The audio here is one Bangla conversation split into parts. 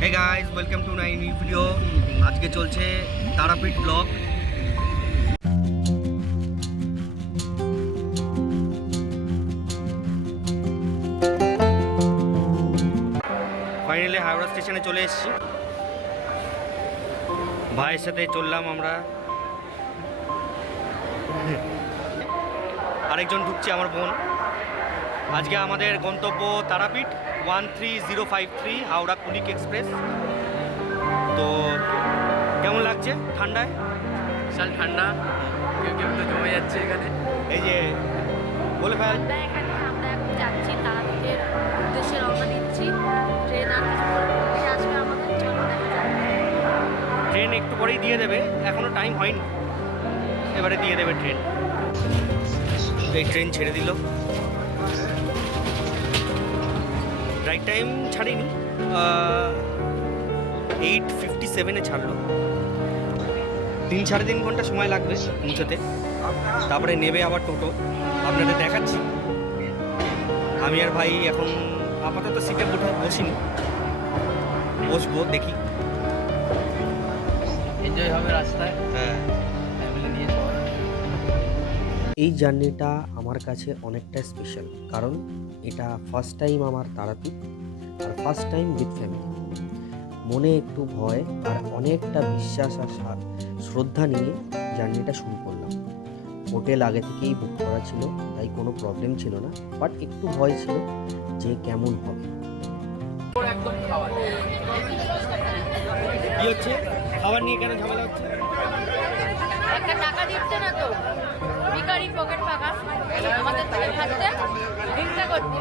Hey guys, welcome to my new video. আজকে চলছে তারাপীঠ ব্লগ। ফাইনালি হাওড়া স্টেশনে চলে এসেছি। ভাইয়ের সাথে চললাম আমরা। আরেকজন ঢুকছে, আমার বোন। আজকে আমাদের গন্তব্য তারাপীঠ 13053 হাওড়া কুলিক এক্সপ্রেস। তো কেমন লাগছে ঠান্ডায়? বিশাল ঠান্ডা, কেউ কেউ তো জমে যাচ্ছে এখানে। এই যে বলে ফেল। আমরা এখন যাচ্ছি তারাপীঠের উদ্দেশ্যে রওনা দিচ্ছি। ট্রেন আর কিছু পরে আসবে আমাদের, চলো দেখা যাক। ট্রেন একটু পরেই দিয়ে দেবে, এখনো টাইম হয়নি, এবারে দিয়ে দেবে ট্রেন। এই ট্রেন ছেড়ে দিল, রাইট টাইম ছাড়িনি, 8:57 ছাড়লো। 3-3.5 ঘন্টা সময় লাগবে পৌঁছতে। তারপরে নেবে আবার টোটো, আপনাদের দেখাচ্ছি। আমি আর ভাই এখন আপাতত সিটে বসিনি, বসবো, দেখি। এনজয় হবে রাস্তায়, হ্যাঁ, ফ্যামিলি নিয়ে সবাই। এই জার্নিটা আমার কাছে অনেকটা স্পেশাল, কারণ এটা ফার্স্ট টাইম আমার তারাপীঠ, আর ফার্স্ট টাইম উইথ ফ্যামিলি। মনে একটু ভয় আর অনেকটা বিশ্বাস আর শ্রদ্ধা নিয়ে জার্নিটা শুরু করলাম। হোটেল আগে থেকেই বুক করা ছিল, তাই কোনো প্রবলেম ছিল না, বাট একটু ভয় ছিল যে কেমন হবে। একদম খাওয়া কি হচ্ছে? খাবার নিয়ে কেন ঝামেলা হচ্ছে? একটা টাকা দিচ্ছে না তো, ভিখারি পকেট ফাঁকা, আমাদের থেকে খাচ্ছে, ভিক্ষা করছে।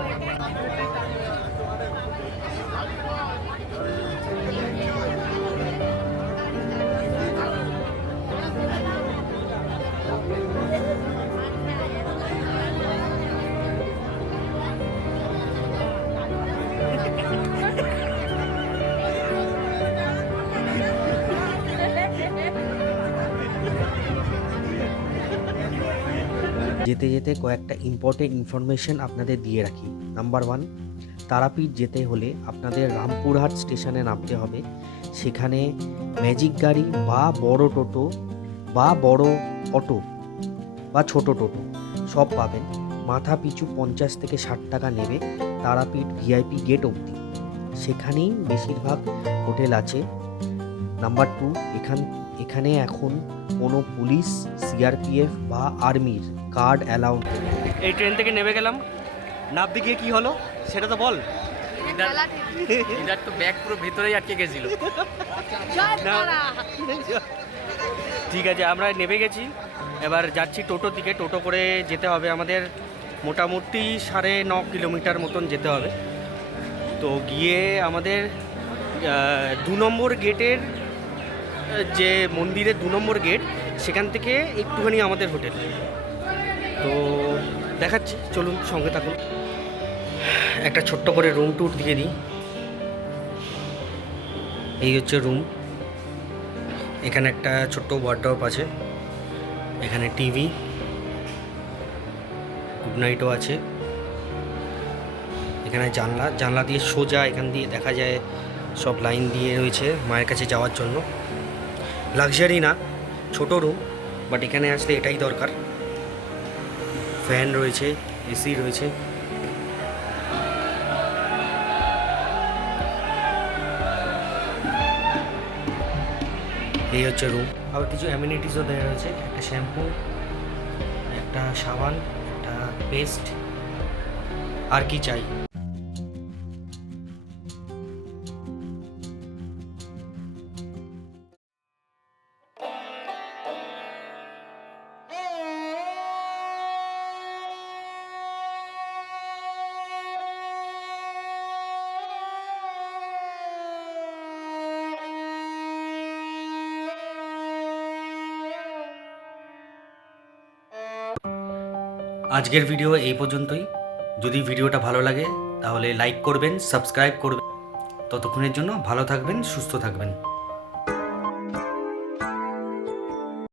যেতে যেতে কয়েকটা ইম্পর্টেন্ট ইনফরমেশন আপনাদের দিয়ে রাখি। নাম্বার 1, তারাপীঠ যেতে হলে আপনাদের রামপুরহাট স্টেশনে নামতে হবে। সেখানে ম্যাজিক গাড়ি বা বড় টোটো বা বড় অটো বা ছোট টোটো সব পাবেন। মাথা পিছু 50 থেকে 60 টাকা নেবে তারাপীঠ ভিআইপি গেট অবধি। সেখানেই বেশিরভাগ হোটেল আছে। নাম্বার 2, এখানে এখন কোনো পুলিশ, সিআরপিএফ বা আর্মির কার্ড অ্যালাউড নেই। এই ট্রেন থেকে নেমে গেলাম, নাবতে গিয়ে কি হলো সেটা তো বল। ইদার তো ব্যাগ পুরো ভেতরেই আটকে গেছিল। ঠিক আছে, আমরা নেমে গেছি, এবার যাচ্ছি টোটোর দিকে। টোটো করে যেতে হবে আমাদের মোটামুটি 9.5 কিলোমিটার মতন যেতে হবে। তো গিয়ে আমাদের 2 নম্বর গেটের, যে মন্দিরের 2 নম্বর গেট, সেখান থেকে একটুখানি আমাদের হোটেল। তো দেখাচ্ছি, চলুন সঙ্গে থাকুন। একটা ছোট্ট করে রুম ট্যুর দিয়ে দিই। এই হচ্ছে রুম। এখানে একটা ছোট্ট ওয়ার্ডরোব আছে, এখানে টিভি, গুড নাইটও আছে। এখানে জানলা দিয়ে সোজা এখান দিয়ে দেখা যায়, সব লাইন দিয়ে রয়েছে মায়ের কাছে যাওয়ার জন্য। লাক্সারি না, ছোট রুম, বাট এখানে আসলে এটাই দরকার। ফ্যান রয়েছে, এসি রয়েছে। এই হচ্ছে রুম। আবার কিছু অ্যামিনিটিসও দেওয়া রয়েছে, একটা শ্যাম্পু, একটা সাবান, একটা পেস্ট, আর কি চাই। আজকের ভিডিও এই পর্যন্তই। যদি ভিডিওটা ভালো লাগে তাহলে লাইক করবেন, সাবস্ক্রাইব করবেন। ততক্ষণের জন্য ভালো থাকবেন, সুস্থ থাকবেন।